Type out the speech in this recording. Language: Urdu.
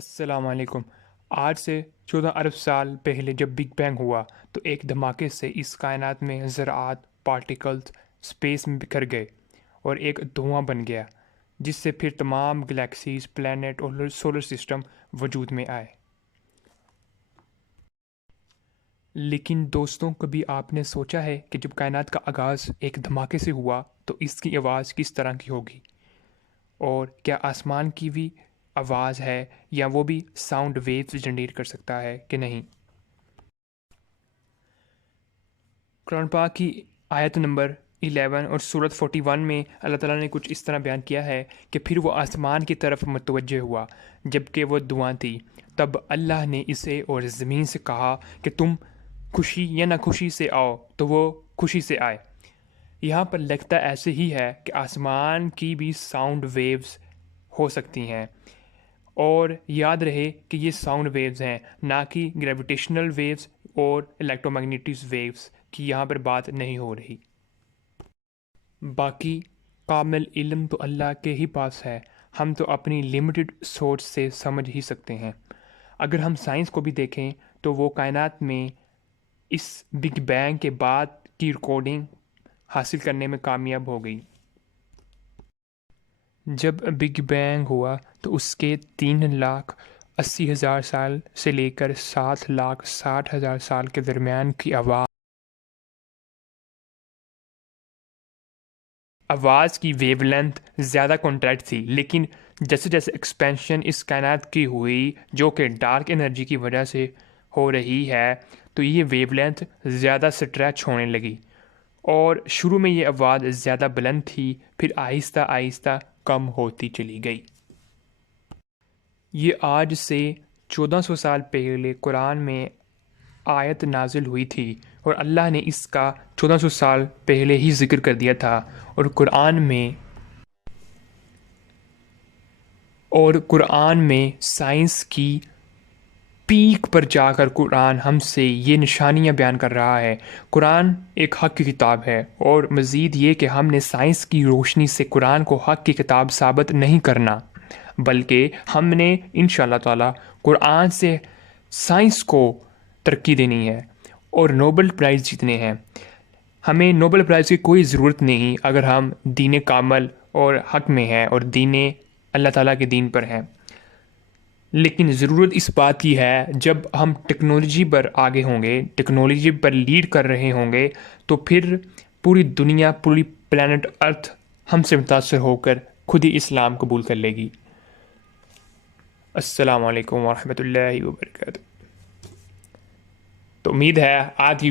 السلام علیکم۔ آج سے 14 ارب سال پہلے جب بگ بینگ ہوا تو ایک دھماکے سے اس کائنات میں ذرات پارٹیکلز اسپیس میں بکھر گئے اور ایک دھواں بن گیا، جس سے پھر تمام گلیکسیز، پلانٹ اور سولر سسٹم وجود میں آئے۔ لیکن دوستوں، کبھی آپ نے سوچا ہے کہ جب کائنات کا آغاز ایک دھماکے سے ہوا تو اس کی آواز کس طرح کی ہوگی؟ اور کیا آسمان کی بھی آواز ہے یا وہ بھی ساؤنڈ ویوز جنریٹ کر سکتا ہے کہ نہیں؟ قرآن پاک کی آیت نمبر 11 اور سورت 41 میں اللہ تعالیٰ نے کچھ اس طرح بیان کیا ہے کہ پھر وہ آسمان کی طرف متوجہ ہوا جبکہ وہ دعا تھی، تب اللہ نے اسے اور زمین سے کہا کہ تم خوشی یا ناخوشی سے آؤ، تو وہ خوشی سے آئے۔ یہاں پر لگتا ایسے ہی ہے کہ آسمان کی بھی ساؤنڈ ویوز ہو سکتی ہیں، اور یاد رہے کہ یہ ساؤنڈ ویوز ہیں، نہ کہ گریویٹیشنل ویوز اور الیکٹرو میگنیٹک ویوز کی یہاں پر بات نہیں ہو رہی۔ باقی کامل علم تو اللہ کے ہی پاس ہے، ہم تو اپنی لمیٹڈ سوچ سے سمجھ ہی سکتے ہیں۔ اگر ہم سائنس کو بھی دیکھیں تو وہ کائنات میں اس بگ بینگ کے بعد کی ریکارڈنگ حاصل کرنے میں کامیاب ہو گئی۔ جب بگ بینگ ہوا تو اس کے 3,80,000 سال سے لے کر 7,60,000 سال کے درمیان کی آواز کی ویو لینتھ زیادہ کانٹریکٹ تھی، لیکن جیسے جیسے ایکسپینشن اس کائنات کی ہوئی جو کہ ڈارک انرجی کی وجہ سے ہو رہی ہے، تو یہ ویو لینتھ زیادہ سٹریچ ہونے لگی، اور شروع میں یہ آواز زیادہ بلند تھی، پھر آہستہ آہستہ کم ہوتی چلی گئی۔ یہ آج سے 1400 سال پہلے قرآن میں آیت نازل ہوئی تھی، اور اللہ نے اس کا 1400 سال پہلے ہی ذکر کر دیا تھا، اور قرآن میں سائنس کی پیک پر جا کر قرآن ہم سے یہ نشانیاں بیان کر رہا ہے۔ قرآن ایک حق کی کتاب ہے، اور مزید یہ کہ ہم نے سائنس کی روشنی سے قرآن کو حق کی کتاب ثابت نہیں کرنا، بلکہ ہم نے انشاءاللہ تعالی قرآن سے سائنس کو ترقی دینی ہے اور نوبل پرائز جیتنے ہیں۔ ہمیں نوبل پرائز کی کوئی ضرورت نہیں اگر ہم دین کامل اور حق میں ہیں اور دین اللہ تعالیٰ کے دین پر ہیں، لیکن ضرورت اس بات کی ہے جب ہم ٹیکنالوجی پر آگے ہوں گے، ٹیکنالوجی پر لیڈ کر رہے ہوں گے، تو پھر پوری دنیا، پوری پلانٹ ارتھ ہم سے متاثر ہو کر خود ہی اسلام قبول کر لے گی۔ السلام علیکم ورحمۃ اللہ وبرکاتہ۔ تو امید ہے آج کی